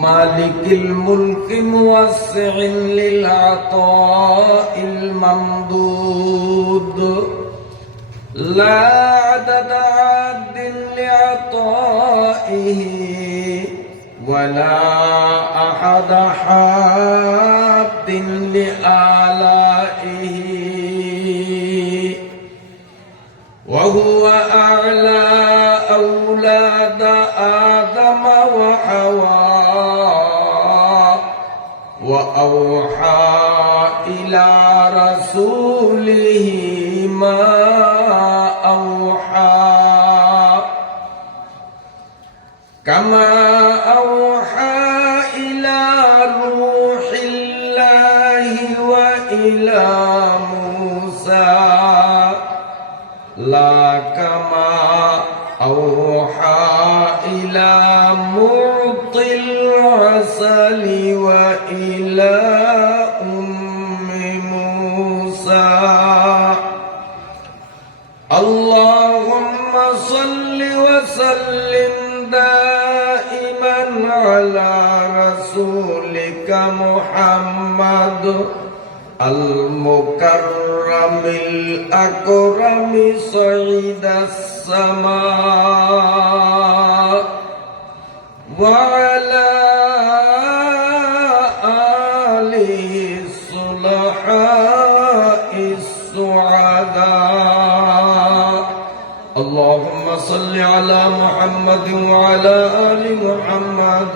مالك الملك موسع للعطاء الممدود. لا عدد عاد لعطائه ولا أحد حاد لآلائه. وهو أعلى أولاد آدم وحواء. وأوحى إلى رسوله ما أوحى. كما أوحى إلى معطي العسل وإلى أم موسى. اللهم صل وسلم دائما على رسولك محمد. المكرم الأكرم صعيد السماء وعلى آله الصلحاء السعداء اللهم صل على محمد وعلى آل محمد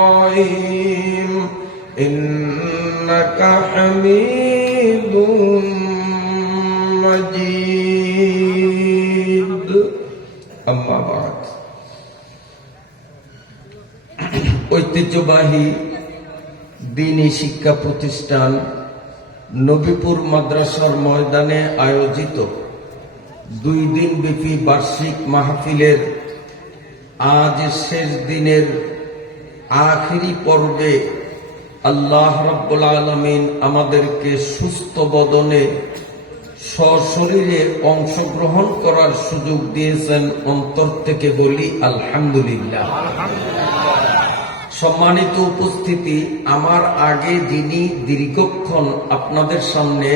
إبراهيم إنك حميد مجيد أما بعد ঐতিহ্যবাহী দিনী শিক্ষা প্রতিষ্ঠান নবীপুর মাদ্রাসার ময়দানে আয়োজিত দুই দিন ব্যাপী বার্ষিক মাহফিলের আজ শেষ দিনের আখিরি পর্বে আল্লাহ রব্বুল আলমিন আমাদেরকে সুস্থ বদনে সশরীরে অংশগ্রহণ করার সুযোগ দিয়েছেন অন্তর থেকে বলি আলহামদুলিল্লাহ। সম্মানিত উপস্থিতি, আমার আগে যিনি দীর্ঘক্ষণ আপনাদের সামনে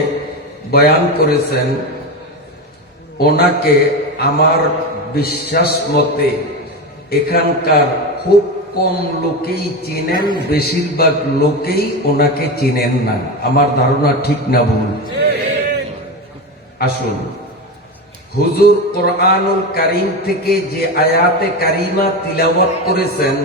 বয়ান করেছেন, ওনাকে আমার বিশ্বাস মতে এখানকার খুব কম লোকেই চেনেন, বেশিরভাগ লোকেই ওনাকে চেনেন না। আমার ধারণা ঠিক না ভুল? আসুন। হুজুর কোরআনুল কারিম থেকে যে আয়াতে কারিমা তিলাওয়াত করেছেন,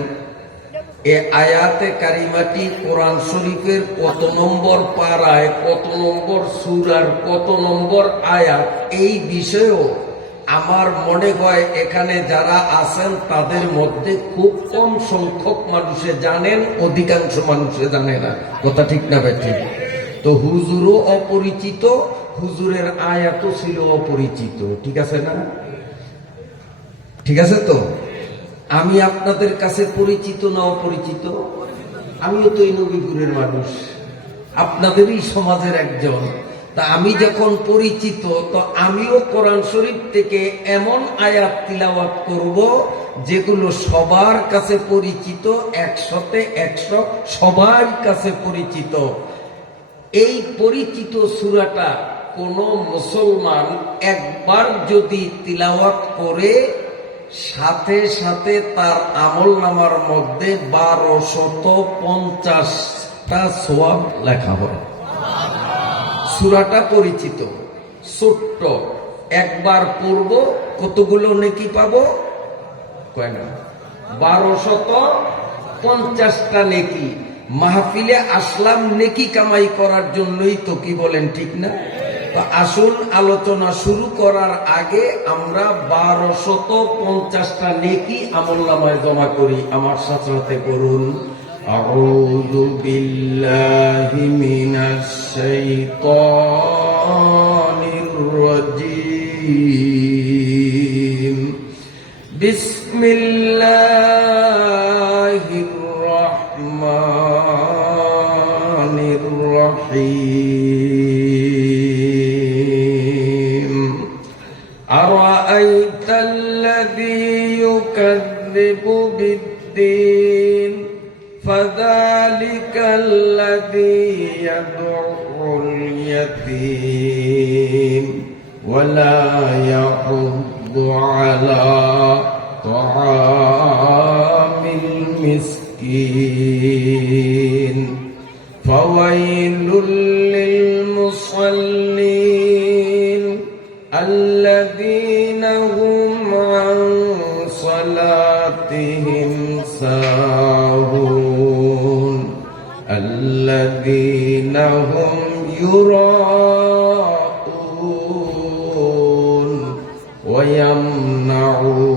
এ আয়াতে কারিমাটি কোরআন শরীফের কত নম্বর পাড়ায়, কত নম্বর সুরার, কত নম্বর আয়াত, এই বিষয়েও আমার মনে হয় এখানে যারা আছেন, তাদের মধ্যে খুব কম সংখ্যক মানুষে জানেন, অধিকাংশ মানুষে জানে না। কথা ঠিক না ঠিক। তো হুজুরও অপরিচিত, হুজুরের আয়াতও ছিল অপরিচিত। ঠিক আছে না? ঠিক আছে তো? আমি আপনাদের কাছে পরিচিত না অপরিচিত? আমিও তো এই নবীপুরের মানুষ। আপনাদেরই সমাজের একজন। তা আমি যখন পরিচিত, তো আমিও কোরআন শরীফ থেকে এমন আয়াত তিলাওয়াত করব যেগুলো সবার কাছে পরিচিত, একশোতে একশো সবার কাছে পরিচিত। এই পরিচিত সুরাটা কোন মুসলমান একবার যদি তিলাওয়াত করে, সাথে সাথে তার আমল নামার মধ্যে বারো শত পঞ্চাশটা সোয়াব লেখা হয় সুরাটা পরিচিত। ছোট্ট। একবার পড়ব, কতগুলো নেকি পাবো? কয় না? বারো শত পঞ্চাশটা নেকি। মাহফিলে আসলাম নেকি কামাই করার জন্যই তো কি বলেন, ঠিক না? আসুন, আলোচনা শুরু করার আগে আমরা বারো শত পঞ্চাশটা নেকি আমল নামায় জমা করি। আমার সাথে করুন أعوذ بالله من الشيطان الرجيم. بسم الله الرحمن الرحيم. أرأيت الذي يكذب بالدين؟ فذلك الذي يدعو اليتيم ولا يحض على طعام المسكين. فويل للمصلين الذين هم عن صلاتهم الذين هم يراءون ويمنعون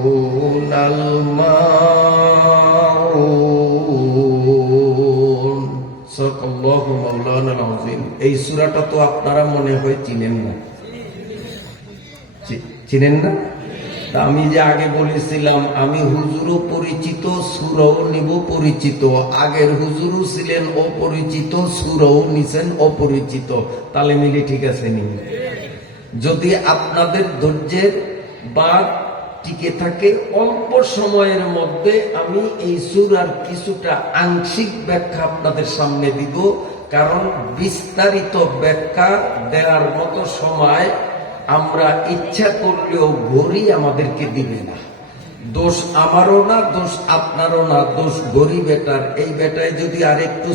الماعون صدق الله مولانا العظيم এই সূরাটা তো আপনারা মনে হয় চিনেন না চি- চিনেন না তা আমি যে আগে বলেছিলাম, আমি হুজুরও পরিচিত, সুরও নিব পরিচিত। আগের হুজুরও ছিলেন অপরিচিত, সুরও নিছেন অপরিচিত। তালে মিলে ঠিক আছে নি? যদি আপনাদের ধৈর্যের বা টিকে থাকে, অল্প সময়ের মধ্যে আমি এই সুরার কিছুটা আংশিক ব্যাখ্যা আপনাদের সামনে দিব। কারণ বিস্তারিত ব্যাখ্যা দেওয়ার মতো সময় আমরা ইচ্ছা করলেও ঘড়ি আমাদেরকে দিবে না। দোষ আমারও না, দোষ আপনারও না, দোষ গরিব বেটার। এই বেটায় যদি আর একটু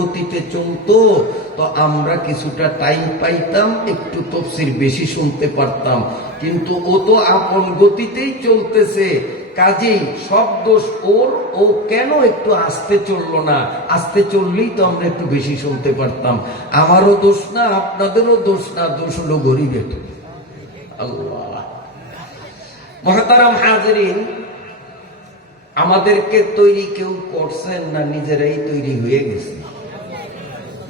গতিতে চলতো, তো আমরা কিছুটা টাইম পাইতাম, একটু তফসির বেশি শুনতে পারতাম। কিন্তু ও তো আপন গতিতেই চলতেছে। কাজেই সব দোষ ওর, ও কেন একটু আস্তে চলল না? আস্তে চললেই তো আমরা একটু বেশি শুনতে পারতাম। আমারও দোষ না, আপনাদেরও দোষ না, দোষ হলো গরিবের আল্লাহ। মহাতারাম হাজরিন, আমাদেরকে তৈরি কেউ করছেন না, নিজেরাই তৈরি হয়ে গেছে।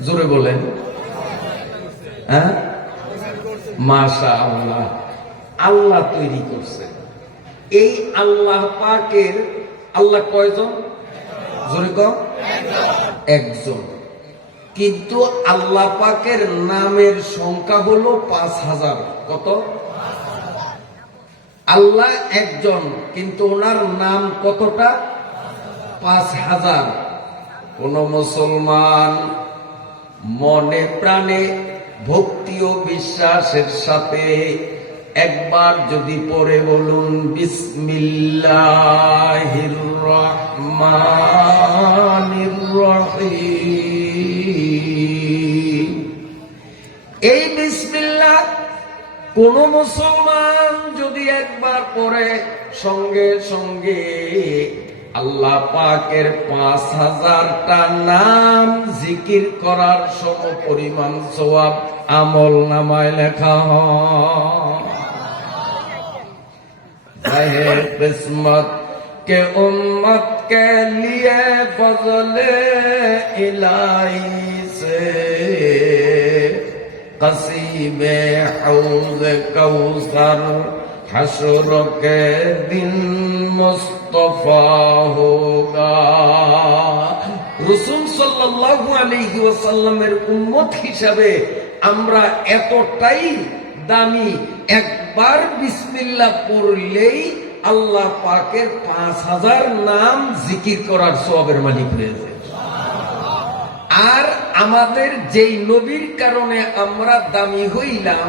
জোরে বলেন। হ্যাঁ? আল্লাহ আল্লাহ তৈরি করছেন। এই আল্লাহ পাকের আল্লাহ কয়জন? জোরে কম একজন। কিন্তু আল্লাহ পাকের নামের সংখ্যা হলো পাঁচ হাজার। কত? আল্লাহ একজন, কিন্তু ওনার নাম কতটা? পাঁচ হাজার। কোন মুসলমান মনে প্রাণে ভক্তি ও বিশ্বাসের সাথে একবার যদি পরে বলুন রহিম এই বিসমিল্লাহ কোন মুসলমান যদি একবার পরে সঙ্গে সঙ্গে আল্লাহ পাকের পাঁচ হাজারটা নাম জিকির করার সম পরিমাণ সবাব আমল নামায় লেখা হয়। কে উম্মত কে লিয়ে বদলে ইলাই সে قصیب রসুল সাল্লাল্লাহু আলাইহি ওয়াসাল্লামের উম্মত হিসাবে আমরা এতটাই দামি, একবার বিসমিল্লাহ পড়লেই আল্লাহ পাকের পাঁচ হাজার নাম জিকির করার সবের মালিক হয়ে যায়। আর আমাদের যেই নবীর কারণে আমরা দামি হইলাম,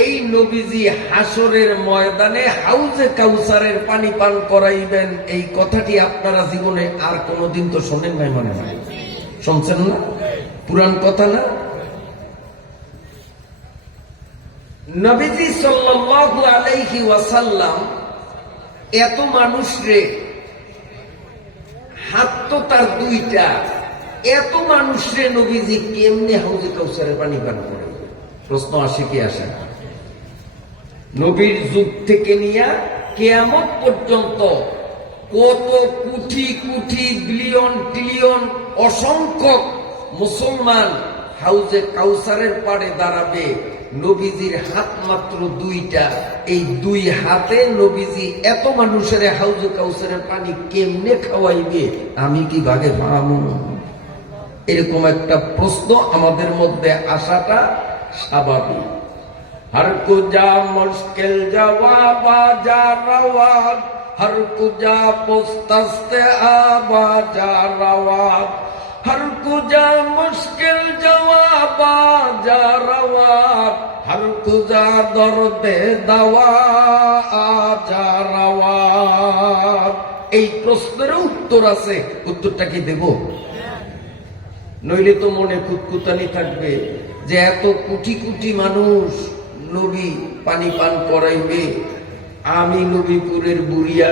এই নবীজি হাসরের ময়দানে হাউজে কাউসারের পানি পান করাইবেন। এই কথাটি আপনারা জীবনে আর কোনোদিন তো শোনেন নাই মনে হয়। শুনছেন না? পুরান কথা না? নবীজি সাল্লাল্লাহু আলাইহি ওয়াসাল্লাম এত মানুষ রে, হাত তো তার দুইটা এত মানুষ রে নবীজি কেমনে হাউজে কাউসারের পানি পান করে? প্রশ্ন আসে কি আসে না? নবীর যুগ থেকে নিয়ে কেয়ামত পর্যন্ত কত কোটি কোটি বিলিয়ন ট্রিলিয়ন অসংখ্য মুসলমান হাউজে কাউসারের পাড়ে দাঁড়াবে, নবীজির হাত মাত্র দুইটা। এই দুই হাতে নবীজি এত মানুষের হাউজে কাউসারের পানি কেমনে খাওয়াইবে, আমি কি ভাগে ভাবো এরকম একটা প্রশ্ন আমাদের মধ্যে আসাটা স্বাভাবিক। হর কুজা মুশকিল জবাবা যা রওয়াব, হর কুজা পোস্তাস্তে আবা যা হর কুজা মুশকিল জবাবা যা হর কুজা দরদে দাওয়া যা রওয়াব। এই প্রশ্নের উত্তর আছে, উত্তরটা কি দেব? নইলে তো মনে কুতকুতানি থাকবে যে এত কোটি কোটি মানুষ নবী পানি পান করাইবে। আমি নবীপুরের বুড়িয়া,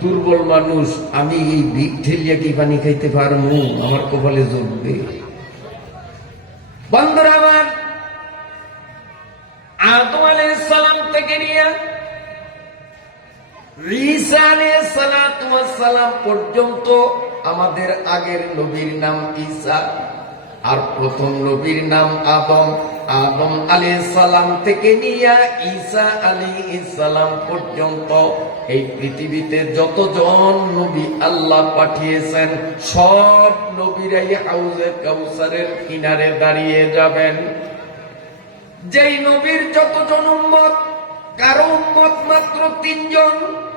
দুর্বল মানুষ, আমি এই ভিক ঠেলিয়া কি পানি খাইতে পারব? আমার কপালে জমবে বন্ধুরা আমার, আদম আলাইহিস সালাম থেকে নিয়ে ঈসা আলাইহিস সালাতু ওয়াস পর্যন্ত আমাদের আগের নবীর নাম ঈসা, আর প্রথম নবীর নাম আদম। আদম আলাইহিস সালাম থেকে নিয়ে ঈসা আলাইহিস সালাম পর্যন্ত এই পৃথিবীতে যতজন নবী আল্লাহ পাঠিয়েছেন, সব নবীরাই হাউজে কাউসারের কিনারে দাঁড়িয়ে যাবেন। যেই নবীর যতজন উম্মত, কারও উম্মত মাত্র তিনজন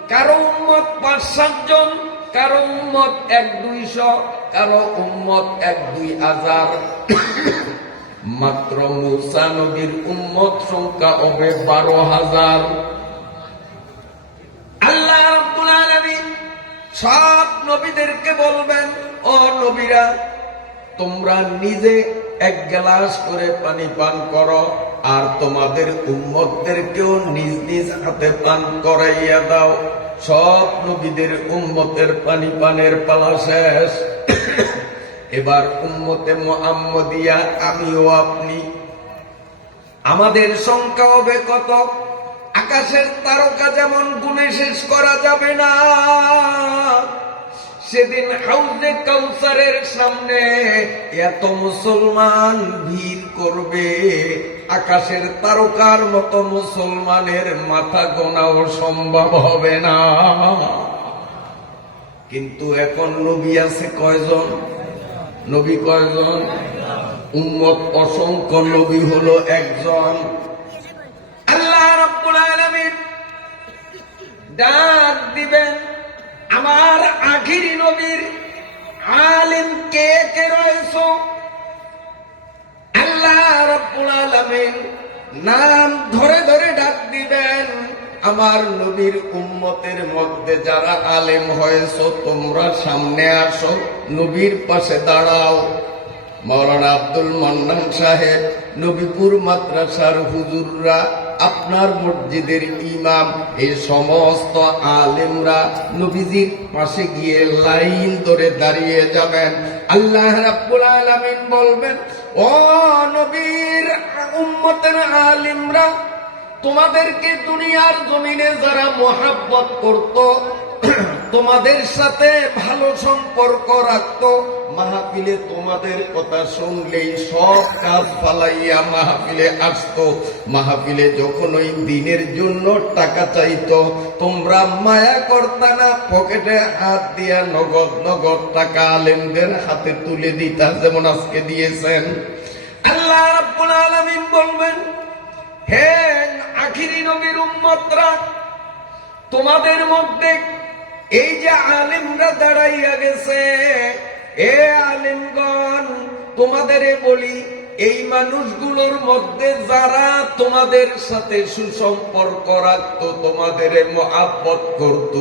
কারও উম্মত পাঁচ সাতজন কারও উম্মত এক, দুইশো, কারও উম্মত এক, দুই হাজার। মাত্র মুসা নবীর উম্মত সংখ্যা হবে বারো হাজার। আল্লাহ সব নবীদেরকে বলবেন, ও নবীরা, তোমরা নিজে এক গ্লাস করে পানি পান করো আর তোমাদের উম্মতদেরকেও নিজ নিজ হাতে পান করাইয়া দাও। সব নদীদের উম্মতের পানি পানের পালা শেষ। এবার উম্মতে মোহাম্মদিয়া, আমিও আপনি। আমাদের সংখ্যা হবে কত? আকাশের তারকা যেমন গুণে শেষ করা যাবে না। সেদিন হাউজে কাউসারের সামনে এত মুসলমান ভিড় করবে। আকাশের তারকার মতো মুসলমানের মাথা গোনাও সম্ভব হবে না। কিন্তু এখন নবী আছে কয়জন? নবী কয়জন? উম্মত অসংখ্য নবী হলো একজন। আল্লাহ রাব্বুল আলামিন ডাক দিবেন। আমার আখিরি নবীর আলিম কে কে রয়েছে? আল্লাহ রাব্বুল আলামিন নাম ধরে ধরে ডাক দিবেন, আমার নবীর উম্মতের মধ্যে যারা আলেম হয়েছ, তোমরা সামনে আসো, নবীর পাশে দাঁড়াও। মৌলানা আব্দুল মান্নান সাহেব, নবীপুর মাদ্রাসার হুজুররা আপনার মসজিদের ইমাম, এই সমস্ত আলেমরা নবীজির পাশে গিয়ে লাইন ধরে দাঁড়িয়ে যাবেন। আল্লাহ রাব্বুল আলামিন বলবেন, ও নবীর উম্মতের আলিমরা, তোমাদেরকে দুনিয়ার জমিনে যারা মোহাব্বত করত তোমাদের সাথে ভালো সম্পর্ক রাখত। মাহফিলে তোমাদের কথা শুনলেই সব কাজ ফালাইয়া মাহফিলে আসতো। মাহফিলে যখন ওই দিনের জন্য টাকা চাইতো, তোমরা মায়া করতা না, পকেটে হাত দিয়া নগদ নগদ টাকা আলেমদের হাতে তুলে দিতা, যেমন আজকে দিয়েছেন। আল্লাহ রাব্বুল আলামিন বলবেন হে আখিরি নবীর উম্মতরা, তোমাদের মধ্যে এই যে আলিমরা দাঁড়াইয়া গেছে, এ আলিমগণ, তোমাদের বলি, এই মানুষগুলোর মধ্যে যারা তোমাদের সাথে সুসম্পর্ক রাখতো, তোমাদের মহাব্বত করত,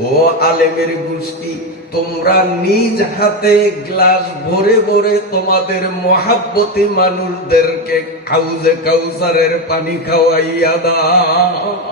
ও আলেমের গোষ্ঠী, তোমরা নিজ হাতে গ্লাস ভরে ভরে তোমাদের মহাব্বতী মানুষদেরকে কাউজে কাউসারের পানি খাওয়াইয়া দাও।